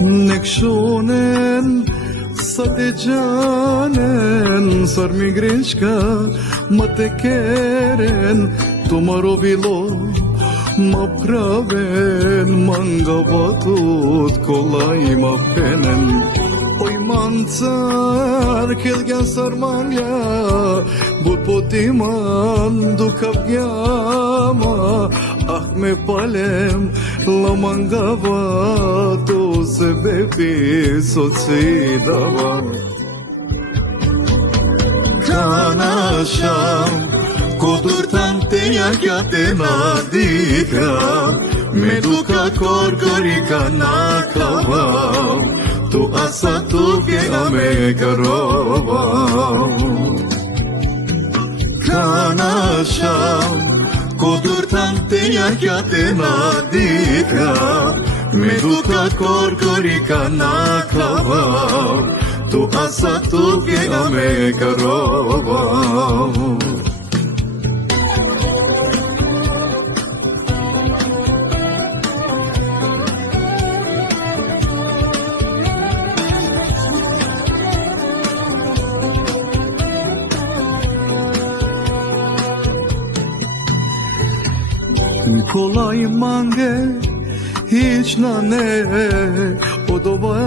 Nek shonen sa te gjanen, sar mi greška, ma te keren, tomaro bilo, ma praven, manga batut, kolay ma penen. Oy mancar, kelgen sarmanya, bul potiman, dukav gyama, ah me palem, la mangava, to se bebi, soci dava. Kanasham, kodur tante yakyate nadika, meduka korgorika nakava, tu asa tu ke ame karova. Kanasham, kodur tante yakyate nadika, meduka korgorika nakava, tu asa tu ke ame karova. Kolay mange hiç nane odova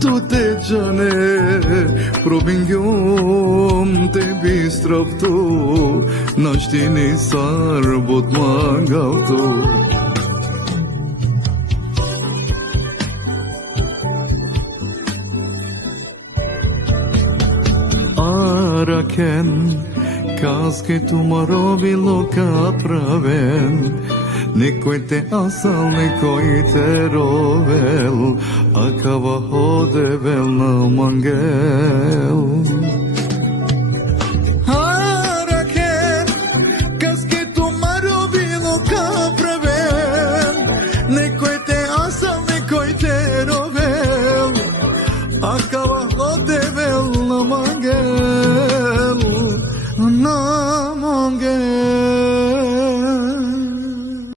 tu te jane probingyom te bistravto nashtini sarbot mangavto. Araken Kaske tumaro bilo kapraven, nikoj te asal, nikoj te rovel, akava hodevel na mangel. Haraken, kaske tumaro bilo kapraven, nikoj te asal, nikoj te rovel, akava hodevel na mangel.